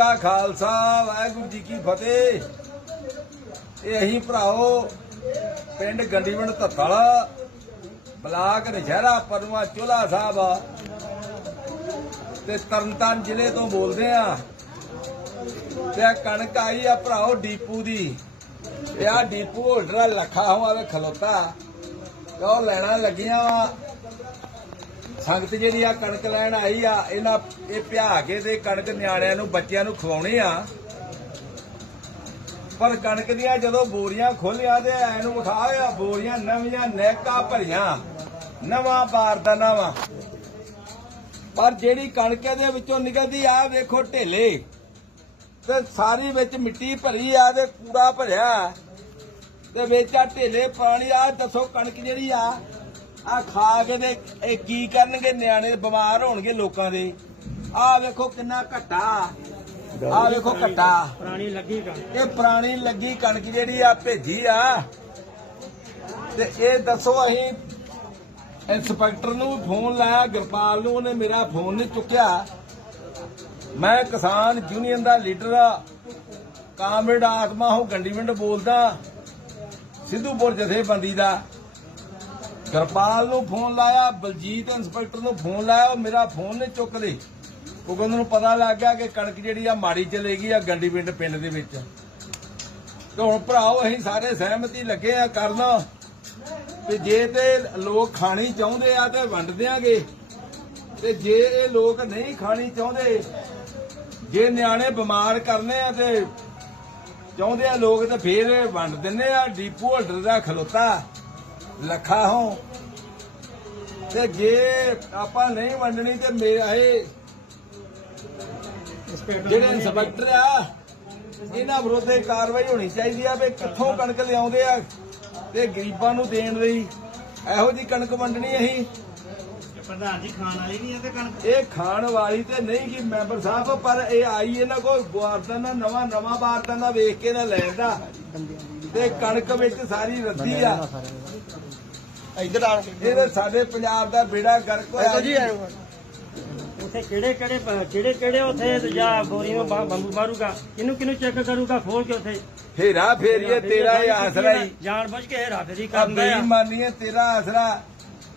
ਕਾ ਖਾਲਸਾ, ਵਾਹਿਗੁਰੂ ਜੀ ਕੀ ਫਤਿਹ। ਇਹ ਅਸੀਂ ਭਰਾਓ ਪਿੰਡ ਗੰਡੀਵਿੰਡ ਧੱਤਲ ਬਲਾਕ ਨਸ਼ਹਿਰਾ ਪਰਮਾ ਚੋਲਾ ਸਾਹਿਬ ਤੇ ਤਰਨਤਾਰਨ ਜ਼ਿਲ੍ਹੇ ਤੋਂ ਬੋਲਦੇ ਆ। ਤੇ ਕਣਕ ਆਈ ਆ ਭਰਾਓ ਡੀਪੂ ਦੀ। ਇਹ ਆ ਡੀਪੂ ਹੋਲਡਰ ਲੱਖਾ ਹੋਵੇ ਖਲੋਤਾ। ਤੇ ਉਹ ਲੈਣਾ ਲੱਗੀਆਂ ਵਾ। ਸੰਗਤ ਜਿਹੜੀ ਆ ਕਣਕ ਲੈਣ ਆਈ ਆ, ਇਹਨਾਂ ਇਹ ਭਿਆ ਕੇ ਤੇ ਕਣਕ ਨਿਆਣਿਆਂ ਨੂੰ, ਬੱਚਿਆਂ ਨੂੰ ਖਵਾਉਣੀ ਆ। ਪਰ ਕਣਕ ਦੀਆਂ ਜਦੋਂ ਬੋਰੀਆਂ ਖੋਲਿਆ ਤੇ ਐ ਨੂੰ ਵਿਖਾਇਆ ਬੋਰੀਆਂ ਨਵੀਆਂ ਨੈਕਾ ਭਰੀਆਂ। ਨਵਾਂ ਬਾਰਦਾਨਾ ਵਾ ਪਰ ਜਿਹੜੀ ਕਣਕ ਦੇ ਵਿੱਚੋਂ ਨਿਕਲਦੀ ਆ, ਵੇਖੋ ਢੇਲੇ। ਤੇ ਸਾਰੀ ਵਿੱਚ ਮਿੱਟੀ ਭਰੀ ਆ ਤੇ ਕੂੜਾ ਭਰਿਆ। ਤੇ ਵਿੱਚ ਆ ਢੇਲੇ ਪਾਣੀ ਆ ਦੱਸੋ ਕਣਕ ਜਿਹੜੀ ਆ ਆ ਖਾ ਕੇ ਤੇ ਇਹ ਕੀ ਕਰਨਗੇ ਨਿਆਣੇ ਬਿਮਾਰ ਹੋਣਗੇ ਲੋਕਾਂ ਦੇ? ਆ ਵੇਖੋ ਕਿੰਨਾ ਘਟਾ। ਆ ਵੇਖੋ ਘਟਾ। ਪੁਰਾਣੀ ਲੱਗੀ ਗਾ ਇਹ ਪੁਰਾਣੀ ਲੱਗੀ ਕਣਕ ਜਿਹੜੀ ਆ ਭੇਜੀ ਆ। ਤੇ ਇਹ ਦੱਸੋ ਅਸੀਂ ਇੰਸਪੈਕਟਰ ਨੂੰ ਫੋਨ ਲਾਇਆ ਗੁਰਪਾਲ ਨੂੰ ਉਹਨੇ ਮੇਰਾ ਫੋਨ ਨਹੀਂ ਚੁੱਕਿਆ। ਮੈਂ ਕਿਸਾਨ ਯੂਨੀਅਨ ਦਾ ਲੀਡਰ ਆ। ਕਾਮਰੇਡ ਆਤਮਾ ਹੋ ਗੰਡੀਵਿੰਡ ਬੋਲਦਾ। ਸਿੱਧੂਪੁਰ ਜਥੇਬੰਦੀ ਦਾ। ਗੁਰਪਾਲ ਨੂੰ ਫੋਨ ਲਾਇਆ, ਬਲਜੀਤ ਇੰਸਪੈਕਟਰ ਨੂੰ ਫੋਨ ਲਾਇਆ, ਉਹ ਮੇਰਾ ਫੋਨ ਨਹੀਂ ਚੁੱਕਦੇ। ਕਿਉਂਕਿ ਉਹਨਾਂ ਨੂੰ ਪਤਾ ਲੱਗ ਗਿਆ ਕਿ ਕਣਕ ਜਿਹੜੀ ਆ ਮਾੜੀ ਚਲੇਗੀ ਆ ਗੰਡੀਵਿੰਡ ਪਿੰਡ ਦੇ ਵਿੱਚ। ਤੇ ਹੁਣ ਭਰਾਓ, ਅਸੀਂ ਸਾਰੇ ਸਹਿਮਤੀ ਲੱਗੇ ਆ ਕਰਨਾ ਤੇ ਜੇ ਤੇ ਲੋਕ ਖਾਣੀ ਚਾਹੁੰਦੇ ਆ ਤੇ ਵੰਡ ਦਿਆਂਗੇ। ਤੇ ਜੇ ਇਹ ਲੋਕ ਨਹੀਂ ਖਾਣੀ ਚਾਹੁੰਦੇ, ਜੇ ਨਿਆਣੇ ਬਿਮਾਰ ਕਰਨੇ ਆ ਤੇ ਚਾਹੁੰਦੇ ਆ ਲੋਕ ਤੇ ਫੇਰ ਵੰਡ ਦਿੰਨੇ ਆ, ਡੀਪੂ ਹੋਲਡਰ ਦਾ ਖਲੋਤਾ। ਲੱਖਾ ਹੋ। ਤੇ ਜੇ ਆਪਾਂ ਨਹੀਂ ਵੰਡਣੀ ਤੇ ਮੇਰਾ ਇਹ ਜਿਹੜੇ ਇੰਸਪੈਕਟਰ ਆ ਇਹਨਾਂ ਵਿਰੁੱਧ ਕਾਰਵਾਈ ਹੋਣੀ ਚਾਹੀਦੀ ਆ ਵੀ ਕਿੱਥੋਂ ਕਣਕ ਲਿਆਉਂਦੇ ਆ ਤੇ ਗਰੀਬਾਂ ਨੂੰ ਦੇਣ ਲਈ। ਇਹੋ ਜੀ ਕਣਕ ਵੰਡਣੀ ਅਸੀਂ। ਪ੍ਰਧਾਨ ਜੀ ਖਾਣ ਵਾਲੀ ਨਹੀਂ ਇਹ ਤੇ ਕਣਕ ਇਹ ਖਾਣ ਵਾਲੀ ਤੇ ਨਹੀਂ ਕਿ ਮੈਂਬਰ ਸਾਹਿਬ ਪਰ ਇਹ ਆਈ ਇਹਨਾਂ ਕੋਲ ਬਾਰਦਾਨਾ ਨਵਾਂ ਨਵਾਂ ਬਾਰਦਾਨਾ ਵੇਖ ਕੇ ਨਾ ਲੈਂਦਾ। ਤੇ ਕਣਕ ਵਿੱਚ ਸਾਰੀ ਰੱਦੀ ਆ। ਇੱਧਰ ਆਣ ਕੇ ਇਹਦੇ ਸਾਡੇ ਪੰਜਾਬ ਦਾ ਬੇੜਾ ਗਰਕ ਹੋਇਆ। ਜੀ ਉੱਥੇ ਕਿਹੜੇ ਕਿਹੜੇ ਕਿਹੜੇ ਕਿਹੜੇ ਉੱਥੇ ਜਾਂ ਬੋਰੀ ਨੂੰ ਬੰਬੂ ਮਾਰੂਗਾ? ਕਿਹਨੂੰ ਕਿਹਨੂੰ ਚੈੱਕ ਕਰੂਗਾ ਖੋਲ ਕੇ ਉੱਥੇ? ਫੇਰਾ ਫੇਰੀਏ ਤੇਰਾ ਹੀ ਆਸਰਾ ਹੀ। ਜਾਣ ਬੁੱਝ ਕੇ ਹੇਰਾ ਫੇਰੀ ਕਰਦਾ ਆ। ਬੇਈਮਾਨੀ ਹੈ ਤੇਰਾ ਆਸਰਾ।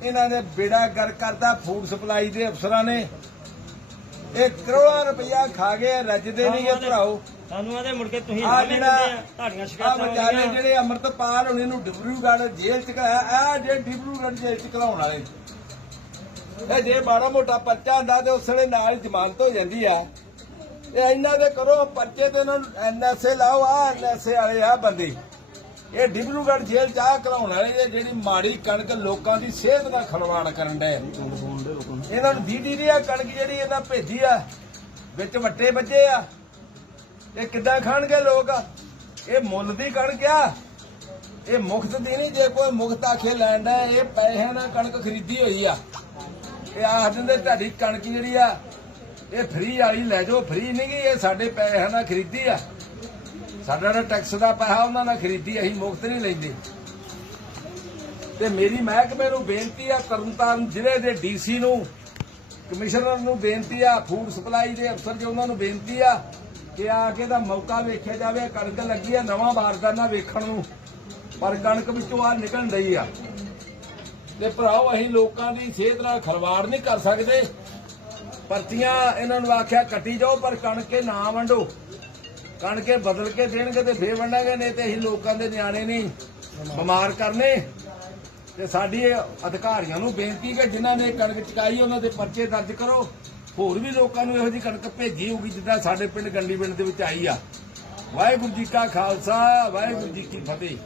ਇਹਨਾਂ ਨੇ ਬੇੜਾ ਗਰ ਕਰਦਾ ਫੂਡ ਸਪਲਾਈ ਦੇ ਅਫਸਰਾਂ ਨੇ। ਇਹ ਕਰੋੜਾਂ ਰੁਪਇਆ ਖਾ ਗਏ ਰੱਜਦੇ ਨਹੀਂ ਇਹ ਭਰਾਓ। ਸਾਨੂੰ ਆਦੇ ਮੁੜ ਕੇ ਤੁਸੀਂ ਆ ਜਿਹੜਾ ਤੁਹਾਡੀਆਂ ਆ ਸ਼ਿਕਾਇਤਾਂ ਵਿਚਾਰੇ ਆਉਂਦੀਆਂ। ਜਿਹੜੇ ਅਮਰਤਪਾਲ ਹੁਣੇ ਨੂੰ ਡਿਬਰੂਗੜ੍ਹ ਜੇਲ੍ਹ ਚ ਕਰਾਇਆ ਆ ਜੇ ਡਿਬਰੂਗੜ੍ਹ ਜੇਲ੍ਹ ਚ ਘਲਾਉਣ ਵਾਲੇ ਇਹ ਜੇ ਮਾੜਾ ਮੋਟਾ ਪਰਚਾ ਹੁੰਦਾ ਤੇ ਉਸ ਵੇਲੇ ਨਾਲ ਹੀ ਜ਼ਮਾਨਤ ਹੋ ਜਾਂਦੀ ਆ। ਇਹ ਇਹਨਾਂ ਦੇ ਕਰੋ ਪਰਚੇ ਤੇ ਇਹਨਾਂ ਨੂੰ ਐਨਐਸਏ ਲਾਓ ਆ ਐਨਐਸਏ ਵਾਲੇ ਆ ਬੰਦੇ। ਇਹ ਡਿਬਰੂਗੜ੍ਹ ਜੇਲ੍ਹ ਚ ਆ ਘਲਾਉਣ ਵਾਲੇ ਜੇ ਜਿਹੜੀ ਮਾੜੀ ਕਣਕ ਲੋਕਾਂ ਦੀ ਸਿਹਤ ਦਾ ਖਲਵਾੜ ਕਰਨ ਦੇ ਇਹਨਾਂ ਨੂੰ ਦੀਦੀ ਦੀ ਆ ਕਣਕ ਜਿਹੜੀ ਇਹਨਾਂ ਭੇਜੀ ਆ ਵਿੱਚ ਵੱਟੇ ਵੱਜੇ ਆ। ਇਹ ਕਿੱਦਾਂ ਖਾਣਗੇ ਲੋਕ? ਇਹ ਮੁੱਲ ਦੀ ਕਣਕ ਆ। ਇਹ ਮੁਫਤ ਦੀ ਨਹੀਂ, ਜੇ ਕੋਈ ਮੁਫਤ ਆਖੇ ਲੈਂਦਾ ਇਹ ਪੈਸਿਆਂ ਨਾਲ ਕਣਕ ਖਰੀਦੀ ਹੋਈ ਆ। ਇਹ ਆਖ ਦਿੰਦੇ, ਤੁਹਾਡੀ ਕਣਕ ਜਿਹੜੀ ਆ, ਇਹ ਫ੍ਰੀ ਵਾਲੀ ਲੈ ਜਾਓ ਫ੍ਰੀ ਨਹੀਂ ਗੀ, ਇਹ ਸਾਡੇ ਪੈਸਿਆਂ ਨਾਲ ਖਰੀਦੀ ਆ। ਸਾਡਾ ਜਿਹੜਾ ਟੈਕਸ ਦਾ ਪੈਸਾ, ਉਹਨਾਂ ਨਾਲ ਖਰੀਦੀ, ਅਸੀਂ ਮੁਫਤ ਨਹੀਂ ਲੈਂਦੇ। ਤੇ ਮੇਰੀ ਮਹਿਕਮੇ ਨੂੰ ਬੇਨਤੀ ਆ, ਤਰਨਤਾਰਨ ਜ਼ਿਲ੍ਹੇ ਦੇ ਡੀਸੀ ਨੂੰ, ਕਮਿਸ਼ਨਰ ਨੂੰ ਬੇਨਤੀ ਆ ਫੂਡ ਸਪਲਾਈ ਦੇ ਅਫਸਰ ਜੀ ਉਹਨਾਂ ਨੂੰ ਬੇਨਤੀ ਆ ਕਿ ਆ ਕੇ ਦਾ ਮੌਕਾ ਵੇਖਿਆ ਜਾਵੇ ਕਣਕ ਲੱਗੀ ਆ ਨਵਾਂ ਬਾਰਦਾਨਾ ਵੇਖਣ ਨੂੰ ਪਰ ਕਣਕ ਵਿੱਚੋਂ ਆ ਨਿਕਲਣ ਰਹੀ ਆ। ਤੇ ਭਰਾਓ ਅਸੀਂ ਲੋਕਾਂ ਦੀ ਸਿਹਤ ਨਾਲ ਖਰਵਾੜ ਨਹੀਂ ਕਰ ਸਕਦੇ। ਪਰਚੀਆਂ ਇਹਨਾਂ ਨੂੰ ਆਖਿਆ ਕੱਟੀ ਜਾਓ ਪਰ ਕਣਕੇ ਨਾ ਵੰਡੋ। ਕਣਕੇ ਬਦਲ ਕੇ ਦੇਣਗੇ ਤੇ ਫੇਰ ਵੰਡਾਂਗੇ ਨਹੀਂ ਤੇ ਅਸੀਂ ਲੋਕਾਂ ਦੇ ਨਿਆਣੇ ਨਹੀਂ। ਬਿਮਾਰ ਕਰਨੇ। ਤੇ ਸਾਡੀ ਅਧਿਕਾਰੀਆਂ ਨੂੰ ਬੇਨਤੀ ਕਿ ਜਿਨ੍ਹਾਂ ਨੇ ਕਣਕ ਚੁਕਾਈ ਉਹਨਾਂ ਦੇ ਪਰਚੇ ਦਰਜ ਕਰੋ। ਹੋਰ ਵੀ ਲੋਕਾਂ ਨੂੰ ਇਹੋ ਜਿਹੀ ਕਣਕ ਭੇਜੀ ਹੋਊਗੀ ਜਿੱਦਾਂ ਸਾਡੇ ਪਿੰਡ ਗੰਡੀ ਪਿੰਡ ਦੇ ਵਿੱਚ ਆਈ ਆ। ਵਾਹਿਗੁਰੂ ਜੀ ਕਾ ਖਾਲਸਾ, ਵਾਹਿਗੁਰੂ ਜੀ ਕੀ ਫਤਿਹ।